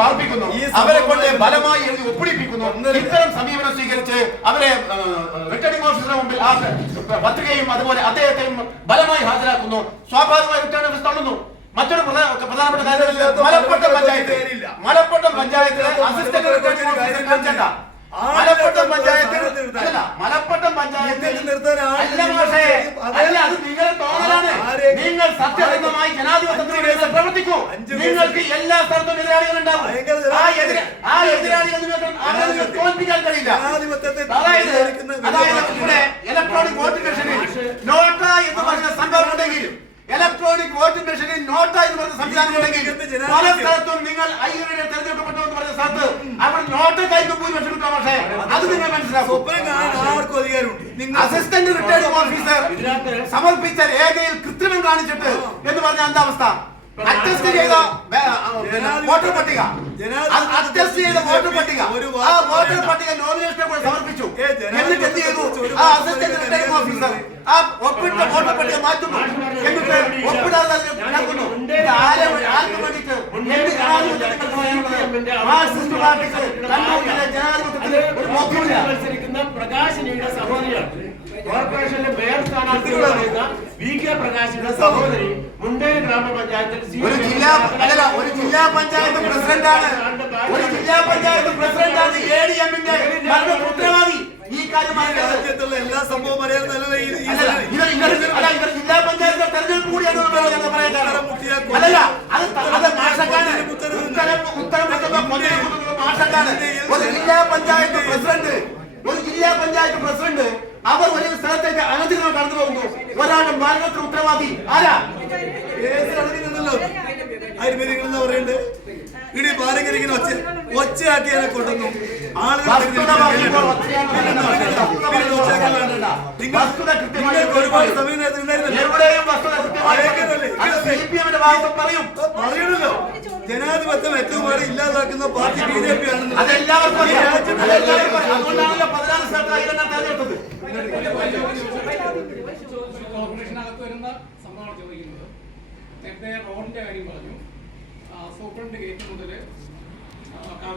പാർപ്പിക്കുന്നു, അവരെ കൊണ്ട് ബലമായി എഴുതി ഒപ്പിടിപ്പിക്കുന്നു. ഇത്തരം സമീപനം സ്വീകരിച്ച് അവരെ റിട്ടേണിംഗ് ഓഫീസറിന് മുമ്പിൽ ആ പത്രികയും അതുപോലെ അദ്ദേഹത്തെയും ബലമായി ഹാജരാക്കുന്നു. സ്വാഭാവികമായി റിട്ടേണിംഗ് ഓഫീസർ തള്ളുന്നു. മറ്റൊരു പ്രധാനപ്പെട്ട കാര്യം, മലപ്പുറം പഞ്ചായത്തിലെ അസിസ്റ്റന്റ് റിട്ടേണിംഗ് ഓഫീസർ കഞ്ചണ്ട മലപ്പുറം പഞ്ചായത്തിൽ അത് നിങ്ങളുടെ തോന്നലാണ്. നിങ്ങൾ സത്യസന്ധമായി ജനാധിപത്യത്തിന് വേണ്ടി പ്രവർത്തിക്കൂ. നിങ്ങൾക്ക് എല്ലാ സ്ഥലത്തും എതിരാളികൾ ഉണ്ടാവും. ആ എതിരാളികൾ നിങ്ങൾക്ക് തോൽപ്പിക്കാൻ കഴിയില്ല. അതായത് ഇവിടെ ഇലക്ട്രോണിക് വോട്ടിംഗ് മെഷീനിൽ നോട്ട എന്ന് പറഞ്ഞ സംഭവം ഉണ്ടെങ്കിൽ, ഇലക്ട്രോണിക് വോട്ടിംഗ് മെഷീനിൽ നോട്ട എന്ന് പറഞ്ഞ സംവിധാനം ഉണ്ടെങ്കിൽ പല സ്ഥലത്തും നിങ്ങൾ ഐയുടെ തെരഞ്ഞെടുക്കപ്പെട്ടു എന്ന് പറഞ്ഞ സ്ഥലത്ത് അവിടെ നോട്ട് കൈക്ക് ഭൂരിപക്ഷം കിട്ടും. പക്ഷേ അത് നിങ്ങൾ മനസ്സിലാക്കും. അസിസ്റ്റന്റ് റിട്ടേണിംഗ് ഓഫീസർ സമർപ്പിച്ച രേഖയിൽ കൃത്രിമം കാണിച്ചിട്ട് എന്ന് പറഞ്ഞ എന്താ അവസ്ഥ? അറ്റസ്റ്റ് ചെയ്ത വോട്ടർ പട്ടിക, അറ്റസ്റ്റ് ചെയ്ത വോട്ടർ പട്ടിക, ആ വോട്ടർ പട്ടിക നോമിനേഷനെ കൂടെ സമർപ്പിച്ചു. എന്നിട്ട് എന്ത് ചെയ്തു? ആ അസിസ്റ്റന്റ് റിട്ടേണിംഗ് ഓഫീസർ ആ ഒപ്പിട്ട വോട്ടർ പട്ടിക മാറ്റുന്നു. എന്നിട്ട് ഒപ്പിടാതെ നടക്കുന്നു. ആർക്ക് വേണ്ടിയിട്ട്? മാർക്സിസ്റ്റ് പാർട്ടിക്ക് ജനാധിപത്യത്തിൽ ഒരു മോഹമില്ല. പ്രകാശിനിയുടെ സഹോദരിയാണ് കോർപ്പറേഷനിലെ മേയർ സ്ഥാനാർത്ഥികളായിരുന്ന വി കെ പ്രകാശിന്റെ സഹോദരി മുണ്ടേരി ഗ്രാമപഞ്ചായത്തിൽ ഒരു ജില്ലാ പഞ്ചായത്ത് പ്രസിഡന്റാണ്. ഒരു ജില്ലാ പഞ്ചായത്ത് പ്രസിഡന്റാണ് ADM-ന്റെ ഉത്തരവാദി. ഈ കാര്യം രാജ്യത്തുള്ള എല്ലാ സംഭവം അറിയാവുന്ന ജില്ലാ പഞ്ചായത്ത് തെരഞ്ഞെടുപ്പ് കൂടിയാണ് അല്ലല്ല. അത് മാഷക്കാണ് മാഷക്കാണ്. ഒരു ജില്ലാ പഞ്ചായത്ത് പ്രസിഡന്റ് അവർ ഒരു സ്ഥലത്തേക്ക് അനധികൃതം കടന്നു പോകുന്നു. ഒരാളുടെ മരണത്തിന് ഉത്തരവാദി ആരാ? ആയുർവേദികൾ പറയുന്നത് ഇടി പാലക്കരിങ്ങനെ ഒച്ചയാക്കി അതിനെ കൊണ്ടുവന്നു. ഒരുപാട് സമയം പറയണല്ലോ. ജനാധിപത്യം ഏറ്റവും കൂടുതൽ ഇല്ലാതാക്കുന്ന പാർട്ടി BJP ആണെന്ന് കോർപ്പറേഷനകത്ത് വരുന്ന സംഭവമാണ് ചോദിക്കുന്നത്. നേരത്തെ റോഡിന്റെ കാര്യം പറഞ്ഞു. സൂപ്രണ്ട് ഗേറ്റ് മുതൽ